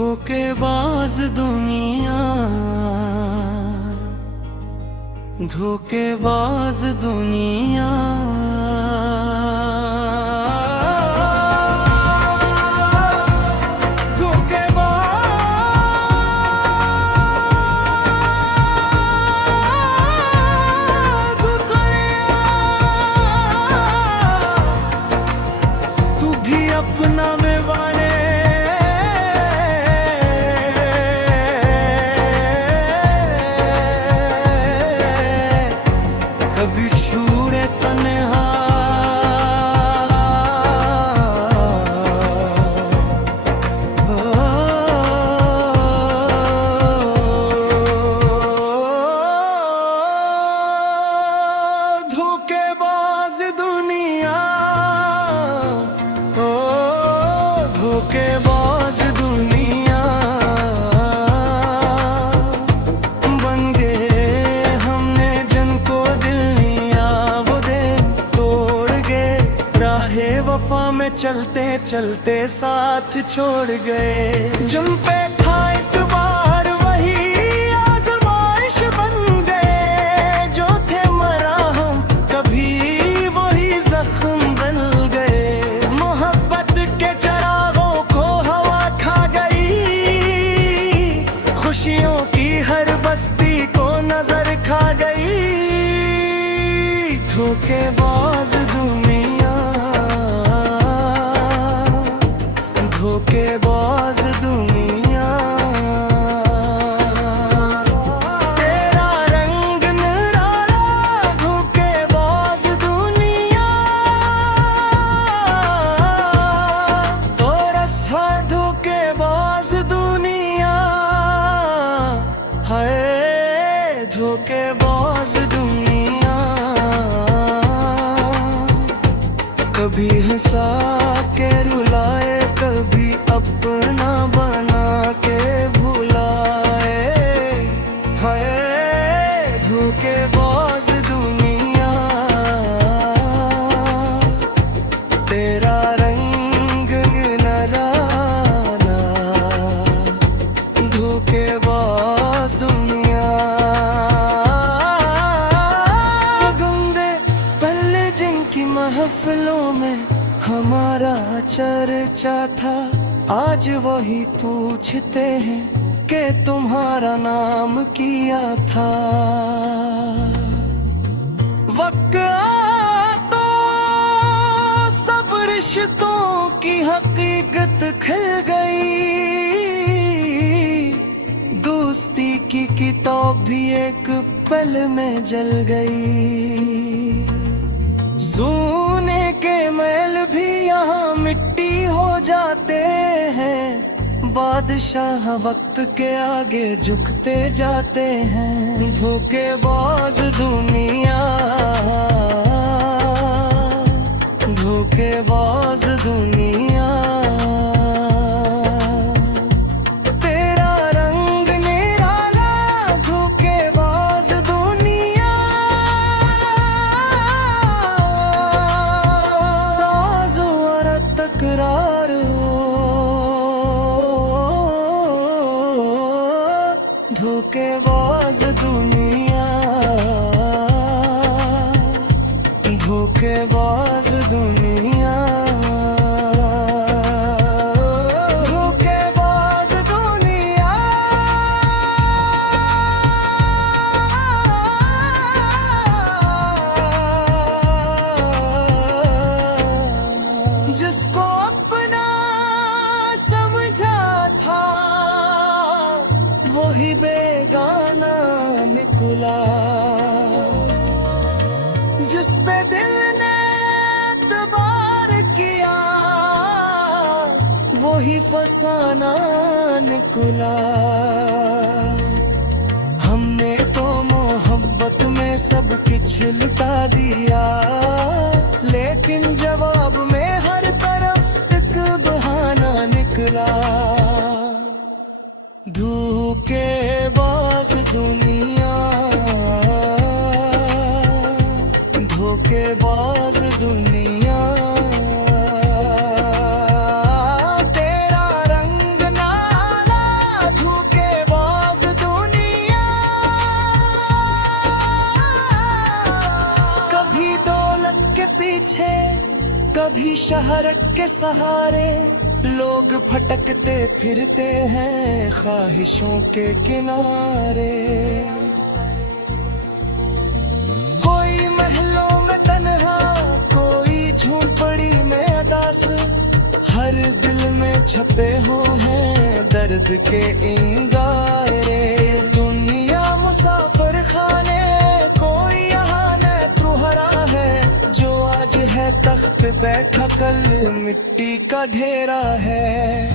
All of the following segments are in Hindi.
धोखेबाज दुनिया, धोखेबाज दुनिया। तू भी अपना में बने, कभी शूरे तन्हा, धोखेबाज दुनिया, ओ धोखेबाज दुनिया। बन गए हमने जिनको दिल दिया, वो दे तोड़ गए, राहे वफा में चलते चलते साथ छोड़ गए। जिन पे था इतबार वही आज़माइश बन गए, जो थे मरा हम कभी वही जख्म बन गए। मोहब्बत के चरागों को हवा खा गई, खुशियों की हर बस्ती को नजर खा गई। धोखेबाज दुनिया, धोखेबाज दुनिया। तेरा रंग निराला, धोखेबाज दुनिया। और रस्सा धोखेबाज दुनिया, है धोखेबाज दुनिया। कभी हंसा के रुलाए, कभी अपना बना के भुलाए, हाय धोखेबाज दुनिया। तेरा रंग नराना, धोखेबाज दुनिया। गंदे पल्ले जिनकी महफिलों में हमारा चर्चा था, आज वही पूछते हैं कि तुम्हारा नाम किया था। वक्त आया तो सब रिश्तों की हकीकत खिल गई, दोस्ती की किताब भी एक पल में जल गई। सोने के महल भी यहाँ मिट्टी हो जाते हैं, बादशाह वक्त के आगे झुकते जाते हैं। धोखेबाज दुनिया, धोखेबाज दुनिया। तेरा रंग निराला, धोखेबाज दुनिया। साज़ और तकरार धोखेबाज दुनिया, धोखेबाज दुनिया। धोखेबाज दुनिया, जिसको अपना समझा था वही बेगाना निकला, जिस पे दिल ने एतबार किया वही फसाना निकला। हमने तो मोहब्बत में सब कुछ लुटा दिया, लेकिन जवाब में हर तरफ एक बहाना निकला। धोखेबाज दुनिया, धोखेबाज दुनिया। तेरा रंग नाला, कभी शहरत के सहारे लोग भटकते फिरते हैं ख्वाहिशों के किनारे। कोई महलों में तन्हा, कोई झोंपड़ी में उदास, हर दिल में छपे हो हैं दर्द के इंगारे। दुनिया मुसाफिर खाने, कोई यहाँ नेत्र हरा है, जो आज है तख्त पे बैठा कल मिट्टी का ढेरा है।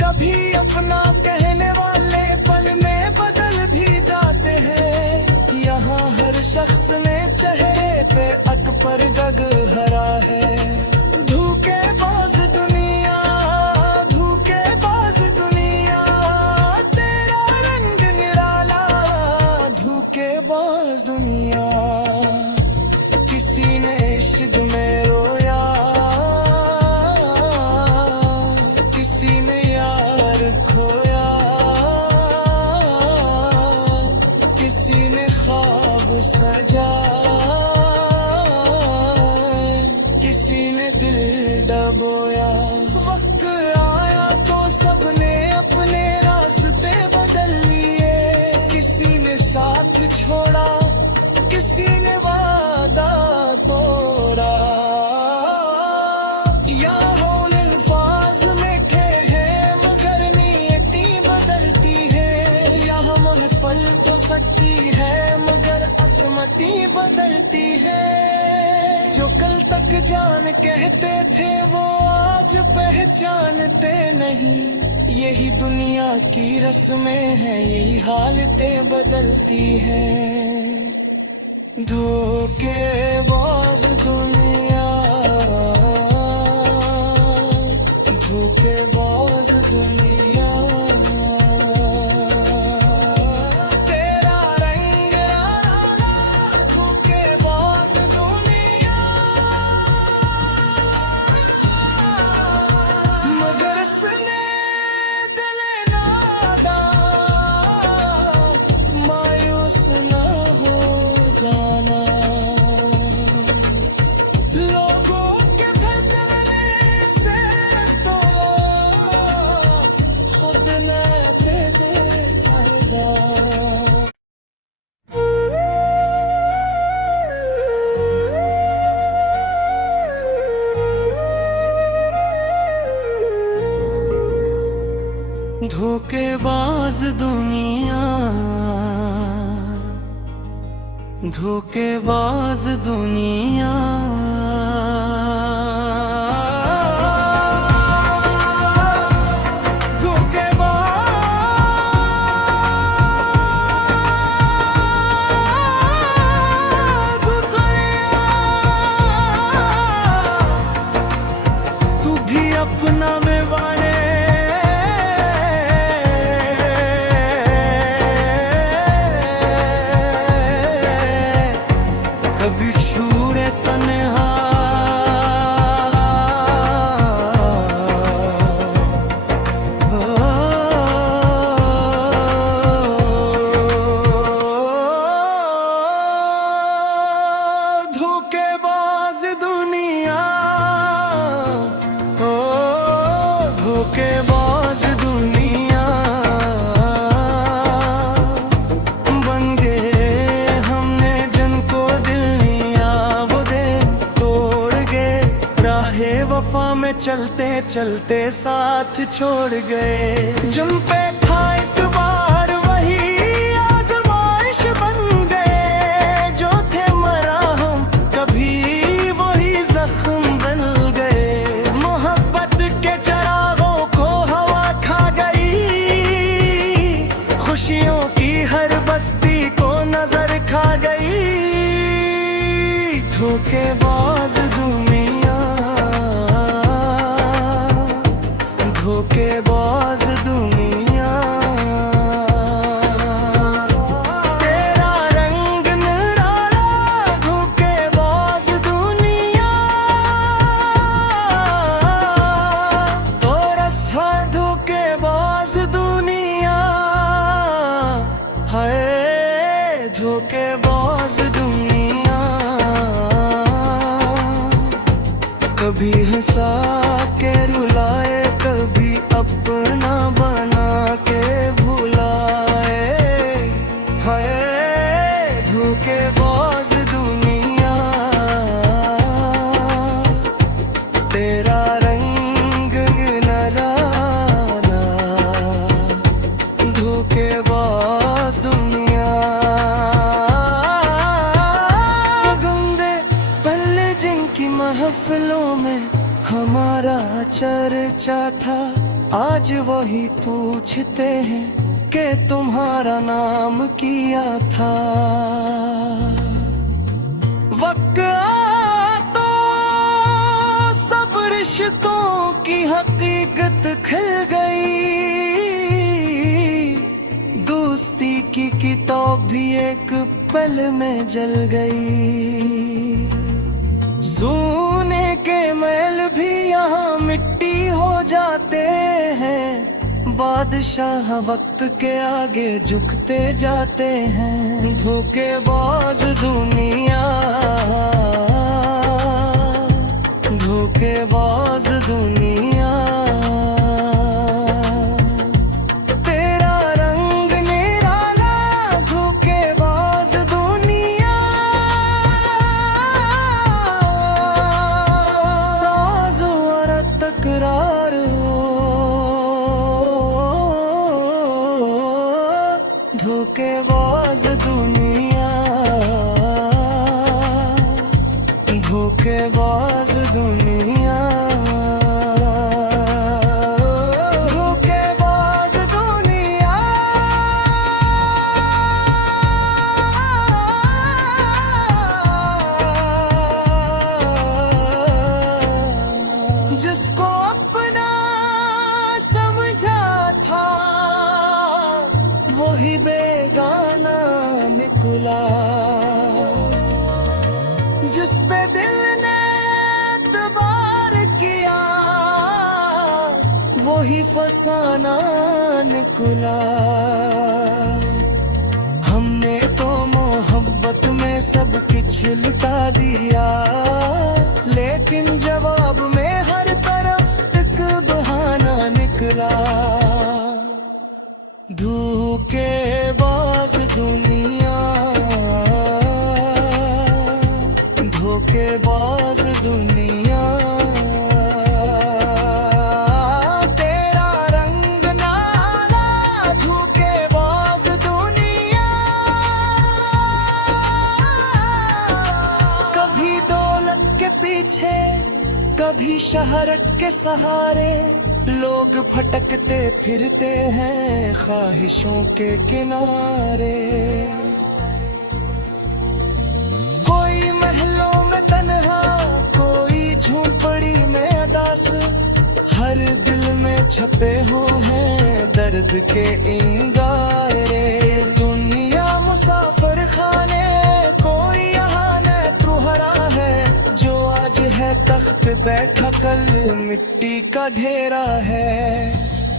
कभी अपना कहने वाले पल में बदल भी जाते हैं, यहाँ हर शख्स ने चेहरे पे अकबर गग हरा है। धोखेबाज दुनिया, धोखेबाज दुनिया, तेरा रंग निराला, धोखेबाज दुनिया। किसी ने इश्क में रोया, किसी ने यार खोया, किसी ने ख्वाब सजा, किसी ने दिल डबोया। वक्त आया तो सबने अपने रास्ते बदल लिए, किसी ने साथ छोड़ा, किसी ने वादा तोड़ा। यहाँ अल्फाज मीठे हैं मगर नियति बदलती है, यहाँ महफल तो सकती है मगर असमती बदलती है। जो कल तक जान कहते थे वो आज पहचानते नहीं, यही दुनिया की रस्में हैं, यही हालतें बदलती हैं। धोखेबाज दुनिया, धोखेबाज दुनिया, तेरा रंग लाला, धोखेबाज दुनिया। मगर इसने दिल नादा, मायूस ना हो जाना। लोगों के धड़कने से तो खुद न पे देखा। धोखेबाज दुनिया, धोखेबाज दुनिया। तू भी अपना में वाले, कभी छूरे तन्हा, धोखेबाज दुनिया, ओ धोखेबाज दुनिया। बन गए हमने जिनको दिल दिया, वो दे तोड़ गए, राहे वफा में चलते चलते साथ छोड़ गए। जिन पे था इतबार वही आज़माइश बन गए, जो थे मरा हम कभी वही जख्म बन गए। मोहब्बत के चरागों को हवा खा गई, खुशियों की हर बस्ती को नजर खा गई। धोखेबाज दुनिया, धोखेबाज दुनिया, तेरा रंग निराला, धोखेबाज दुनिया। और रसा धोखेबाज दुनिया, हाय धोखेबाज दुनिया। कभी हंसा के रुलाए, कभी अपना बना के भुलाए। हाय धोखेबाज दुनिया, तेरा रंग नराना। धोखेबाज दुनिया, गंदे पल्ले जिनकी महफिलों में हमारा चर्चा था, आज वही पूछते हैं कि तुम्हारा नाम किया था। वक्त आया तो सब रिश्तों की हकीकत खिल गई। दोस्ती की किताब भी एक पल में जल गई। सोने के महल भी यहाँ मिट्टी हो जाते हैं। बादशाह वक्त के आगे झुकते जाते हैं। धोखेबाज दुनिया, धोखेबाज दुनिया, तेरा रंग निराला। धोखेबाज दुनिया, साज़ और तकरार हो। धोखेबाज दुनिया, धोखेबाज दुनिया, धोखेबाज दुनिया। जिसको अपना समझा था, वही बेगाना निकला। जिस पे दिल ने एतबार किया, वही फसाना निकला। हमने तो मोहब्बत में सब कुछ लुटा दिया, लेकिन जवाब में हर तरफ एक बहाना निकला। धोखेबाज दुनिया, धोखेबाज दुनिया, तेरा रंग नाला। धोखेबाज दुनिया, कभी दौलत के पीछे, कभी शहरत के सहारे लोग भटकते फिरते हैं ख्वाहिशों के किनारे। कोई महलों में तन्हा, कोई झोंपड़ी में अदास। हर दिल में छपे हो हैं दर्द के इंगारे। दुनिया मुसाफिर खाने, कोई यहाँ नेत्रुहरा है। जो आज है तख्त बैठा, कल मिट्टी का ढेरा है।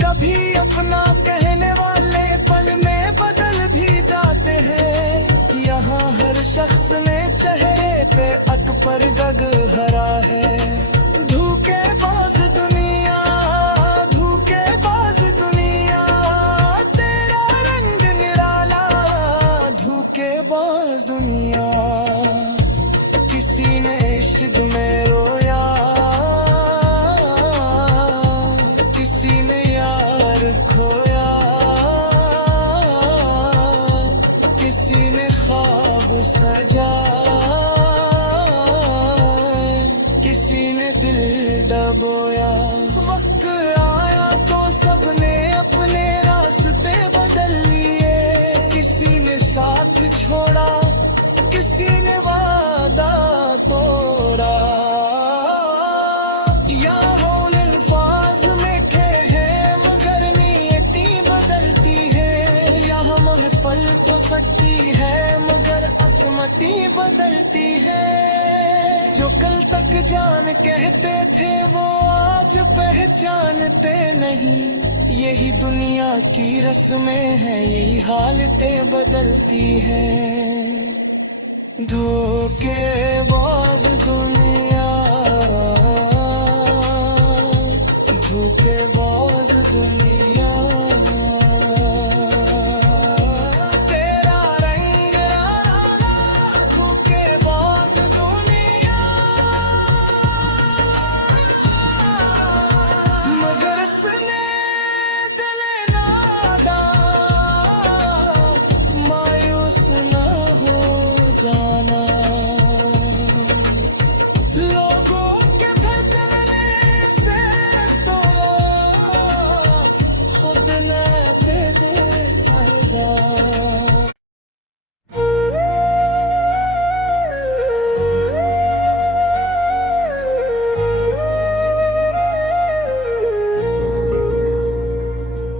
कभी अपना कहने वाले पल में बदल भी जाते हैं। यहाँ हर शख्स ने चेहरे पे अकबर गग हरा है। धोखेबाज दुनिया, धोखेबाज दुनिया, तेरा रंग निराला। धोखेबाज दुनिया, किसी ने इश्क में रोया, किसी ने यार खोया, किसी ने ख्वाब सजा, किसी ने दिल डबोया। वक्त आया तो सबने अपने रास्ते बदल लिए। किसी ने साथ छोड़ा, किसी ने वादा तोड़ा। यहाँ हौल अल्फाज मीठे हैं मगर नियति बदलती है। यहाँ महफल तो सकती है मगर असमती बदलती है। जो कल तक जान कहते थे वो आज पहचानते नहीं। यही दुनिया की रस्में हैं, यही हालतें बदलती हैं। धोखेबाज दुनिया।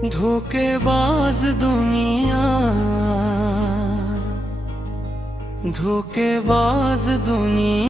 धोखेबाज दुनिया, धोखेबाज दुनिया।